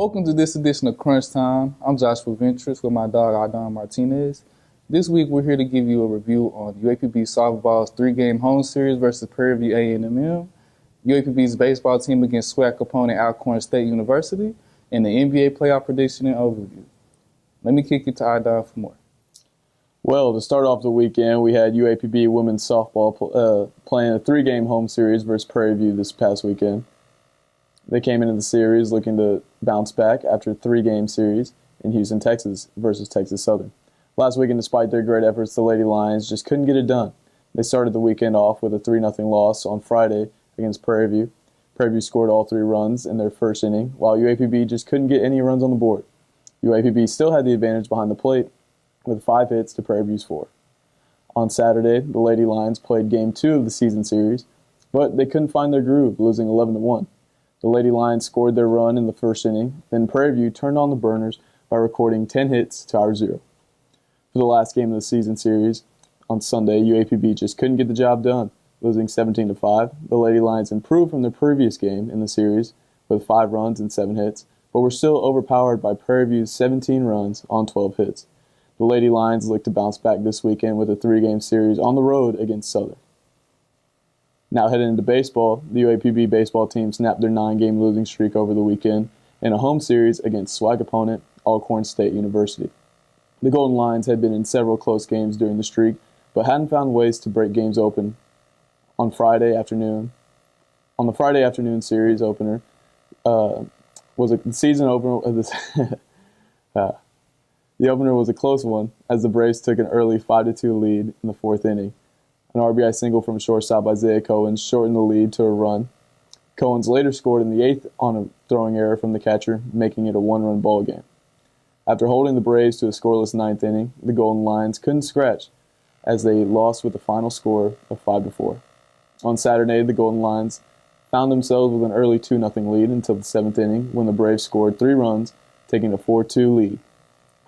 Welcome to this edition of Crunchtime. I'm Joshua Ventress with my dog Adon Martinez. This week we're here to give you a review on UAPB softball's 3-game home series versus Prairie View A&M, UAPB's baseball team against SWAC opponent Alcorn State University, and the NBA playoff prediction and overview. Let me kick it to Adon for more. Well, to start off the weekend, we had UAPB women's softball playing a 3-game home series versus Prairie View this past weekend. They came into the series looking to bounce back after a 3-game series in Houston, Texas versus Texas Southern. Last weekend, despite their great efforts, the Lady Lions just couldn't get it done. They started the weekend off with a 3-0 loss on Friday against Prairie View. Prairie View scored all 3 runs in their first inning, while UAPB just couldn't get any runs on the board. UAPB still had the advantage behind the plate with 5 hits to Prairie View's 4. On Saturday, the Lady Lions played Game 2 of the season series, but they couldn't find their groove, losing 11-1. The Lady Lions scored their run in the first inning, then Prairie View turned on the burners by recording 10 hits to our 0. For the last game of the season series, on Sunday, UAPB just couldn't get the job done, losing 17-5. The Lady Lions improved from their previous game in the series with 5 runs and 7 hits, but were still overpowered by Prairie View's 17 runs on 12 hits. The Lady Lions look to bounce back this weekend with a 3-game series on the road against Southern. Now heading into baseball, the UAPB baseball team snapped their 9-game losing streak over the weekend in a home series against SWAC opponent Alcorn State University. The Golden Lions had been in several close games during the streak, but hadn't found ways to break games open. On the Friday afternoon series opener was a season opener of this. The opener was a close one as the Braves took an early 5-2 lead in the 4th inning. An RBI single from shortstop Isaiah Cohen shortened the lead to a run. Cohen's later scored in the 8th on a throwing error from the catcher, making it a 1-run ball game. After holding the Braves to a scoreless 9th inning, the Golden Lions couldn't scratch as they lost with a final score of 5-4. On Saturday, the Golden Lions found themselves with an early 2-0 lead until the 7th inning when the Braves scored 3 runs, taking a 4-2 lead.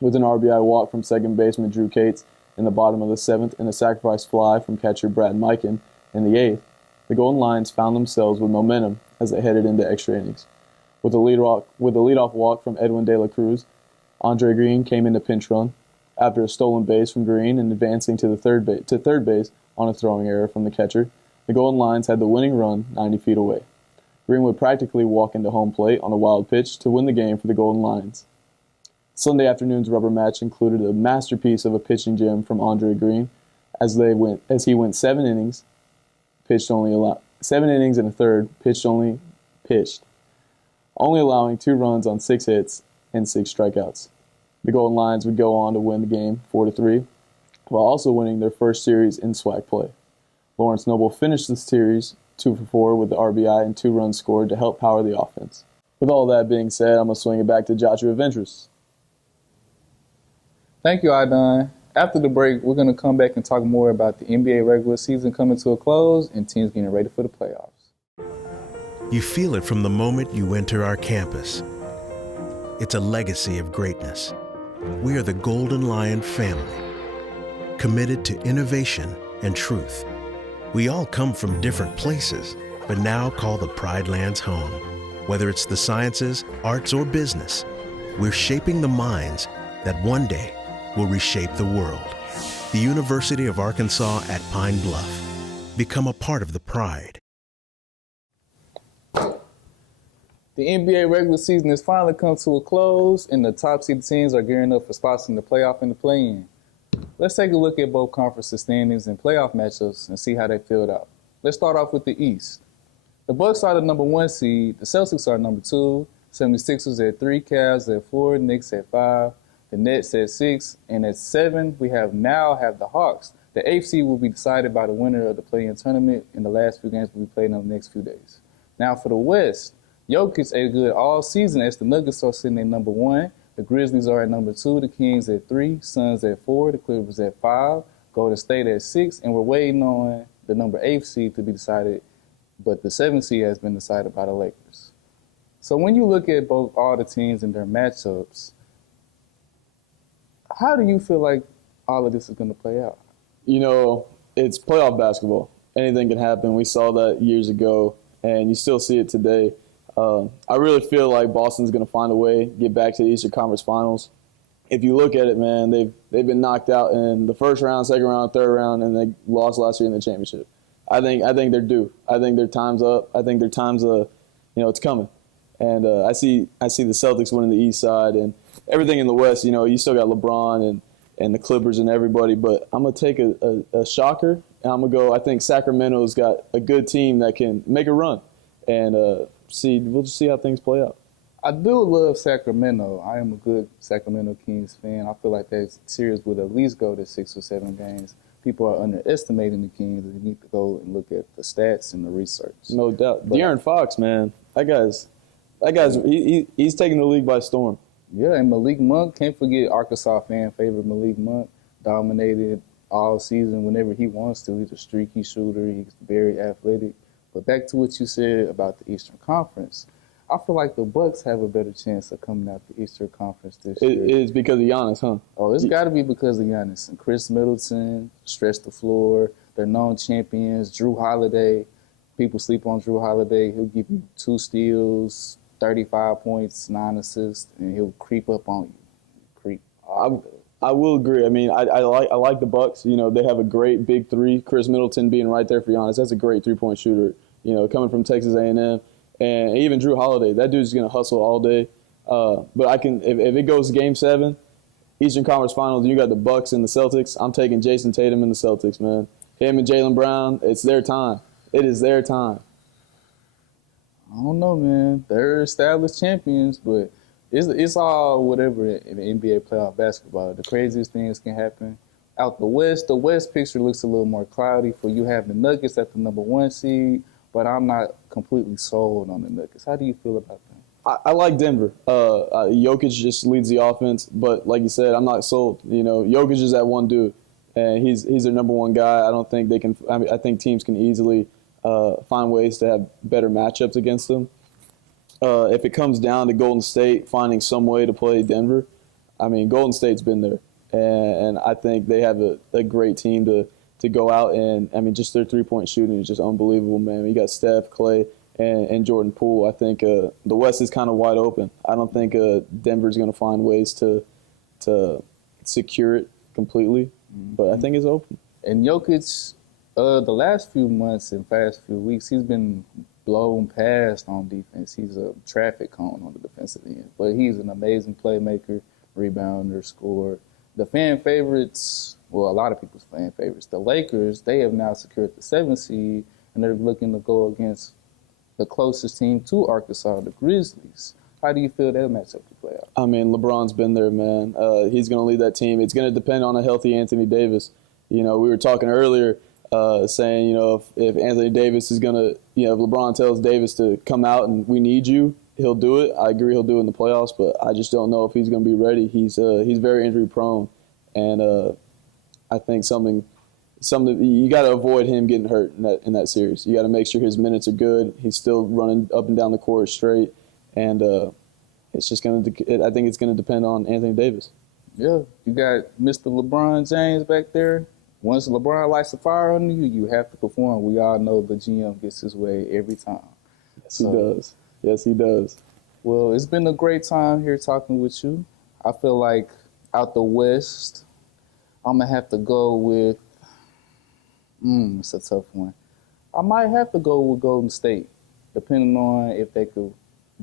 With an RBI walk from second baseman Drew Cates in the bottom of the 7th and a sacrifice fly from catcher Brad Mikan in the 8th, the Golden Lions found themselves with momentum as they headed into extra innings. With a leadoff walk from Edwin De La Cruz, Andre Green came in to pinch run after a stolen base from Green and advancing to third base on a throwing error from the catcher. The Golden Lions had the winning run 90 feet away. Green would practically walk into home plate on a wild pitch to win the game for the Golden Lions. Sunday afternoon's rubber match included a masterpiece of a pitching gem from Andre Green as he went 7 innings, 7 innings and a third, only allowing 2 runs on 6 hits and 6 strikeouts. The Golden Lions would go on to win the game 4-3, while also winning their first series in SWAC play. Lawrence Noble finished the series 2-for-4 with the RBI and 2 runs scored to help power the offense. With all that being said, I'm going to swing it back to Joshua Ventress. Thank you, Adon. After the break, we're going to come back and talk more about the NBA regular season coming to a close and teams getting ready for the playoffs. You feel it from the moment you enter our campus. It's a legacy of greatness. We are the Golden Lion family, committed to innovation and truth. We all come from different places, but now call the Pride Lands home. Whether it's the sciences, arts, or business, we're shaping the minds that one day will reshape the world. The University of Arkansas at Pine Bluff. Become a part of the pride. The NBA regular season has finally come to a close, and the top-seeded teams are gearing up for spots in the playoff and the play-in. Let's take a look at both conferences standings and playoff matchups and see how they filled out. Let's start off with the East. The Bucks are the number 1 seed, the Celtics are number 2, 76ers at 3, Cavs at 4, Knicks at 5, the Nets at 6, and at 7, we have the Hawks. The 8th seed will be decided by the winner of the play-in tournament, and the last few games will be played in the next few days. Now for the West, Jokic ate good all season as the Nuggets are sitting at number 1, the Grizzlies are at number 2, the Kings at 3, Suns at 4, the Clippers at 5, Golden State at 6, and we're waiting on the number 8th seed to be decided, but the 7th seed has been decided by the Lakers. So when you look at all the teams and their matchups, how do you feel like all of this is going to play out? You know, it's playoff basketball. Anything can happen. We saw that years ago, and you still see it today. I really feel like Boston's going to find a way, get back to the Eastern Conference Finals. If you look at it, man, they've been knocked out in the first round, second round, third round, and they lost last year in the championship. I think they're due. I think their time's up. I think their time's it's coming. And I see the Celtics winning the East side and everything in the West. You still got LeBron and the Clippers and everybody, but I'm gonna take a shocker, and I'm gonna go. I think Sacramento's got a good team that can make a run, and we'll just see how things play out. I do love Sacramento. I am a good Sacramento Kings fan. I feel like that series would at least go to 6 or 7 games. People are underestimating the Kings. They need to go and look at the stats and the research. No doubt. De'Aaron Fox, man, that guy's he's taking the league by storm. Yeah, and Malik Monk, can't forget Arkansas fan favorite Malik Monk, dominated all season whenever he wants to. He's a streaky shooter. He's very athletic. But back to what you said about the Eastern Conference, I feel like the Bucks have a better chance of coming out the Eastern Conference this year. It is because of Giannis, huh? Oh, it's got to be because of Giannis. And Chris Middleton stretched the floor. They're known champions. Drew Holiday, people sleep on Drew Holiday. He'll give you 2 steals, 35 points, 9 assists, and he'll creep up on you. I will agree. I mean, I like the Bucks. They have a great big three. Chris Middleton being right there for Giannis. That's a great 3-point shooter. Coming from Texas A&M. And even Drew Holiday, that dude's going to hustle all day. But if it goes Game 7, Eastern Conference Finals, and you got the Bucks and the Celtics, I'm taking Jason Tatum and the Celtics, man. Him and Jaylen Brown, it's their time. It is their time. I don't know, man. They're established champions, but it's all whatever in the NBA playoff basketball. The craziest things can happen. Out the West picture looks a little more cloudy for you have the Nuggets at the number 1 seed, but I'm not completely sold on the Nuggets. How do you feel about them? I like Denver. Jokic just leads the offense, but like you said, I'm not sold. Jokic is that one dude, and he's their number 1 guy. I don't think they can. I think teams can easily find ways to have better matchups against them. If it comes down to Golden State finding some way to play Denver, I mean, Golden State's been there, and I think they have a great team to go out and, I mean, just their 3-point shooting is just unbelievable, man. You got Steph, Clay, and Jordan Poole. I think the West is kind of wide open. I don't think Denver's going to find ways to secure it completely, but I think it's open. And Jokic, the last few months and past few weeks, he's been blown past on defense. He's a traffic cone on the defensive end, but he's an amazing playmaker, rebounder, scorer. The fan favorites, well, a lot of people's fan favorites, the Lakers, they have now secured the 7th seed, and they're looking to go against the closest team to Arkansas, the Grizzlies. How do you feel that matchup could play out? I mean, LeBron's been there, man. He's going to lead that team. It's going to depend on a healthy Anthony Davis. We were talking earlier saying, if Anthony Davis is going to, if LeBron tells Davis to come out and we need you, he'll do it. I agree he'll do it in the playoffs, but I just don't know if he's going to be ready. He's very injury prone, and I think something you got to avoid him getting hurt in that series. You got to make sure his minutes are good. He's still running up and down the court straight, and it's just I think it's going to depend on Anthony Davis. Yeah, you got Mr. LeBron James back there. Once LeBron lights the fire on you, you have to perform. We all know the GM gets his way every time. Yes, he does. Yes, he does. Well, it's been a great time here talking with you. I feel like out the West, I'm going to have to go with, it's a tough one. I might have to go with Golden State, depending on if they could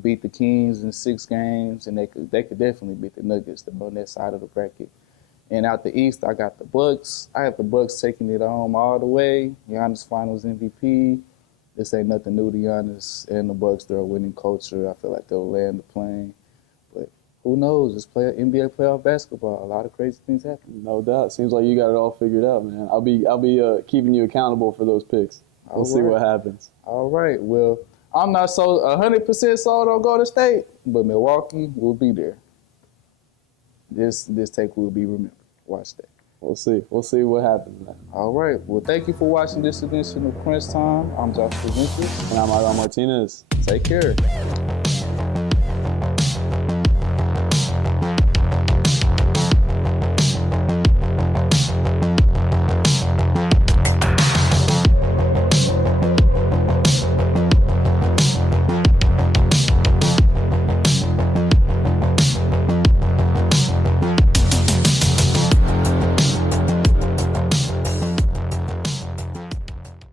beat the Kings in 6 games, and they could definitely beat the Nuggets. They're on that side of the bracket. And out the East, I got the Bucks. I have the Bucks taking it home all the way. Giannis Finals MVP. This ain't nothing new to Giannis and the Bucks. They're a winning culture. I feel like they'll land the plane. But who knows? It's NBA playoff basketball. A lot of crazy things happen. No doubt. Seems like you got it all figured out, man. I'll be keeping you accountable for those picks. We'll see what happens. All right. Well, I'm not 100% sold on Golden State, but Milwaukee will be there. This take will be remembered. Watch that. We'll see. We'll see what happens, man. All right. Well, thank you for watching this edition of Crunchtime. I'm Joshua Ventures. And I'm Adam Martinez. Take care.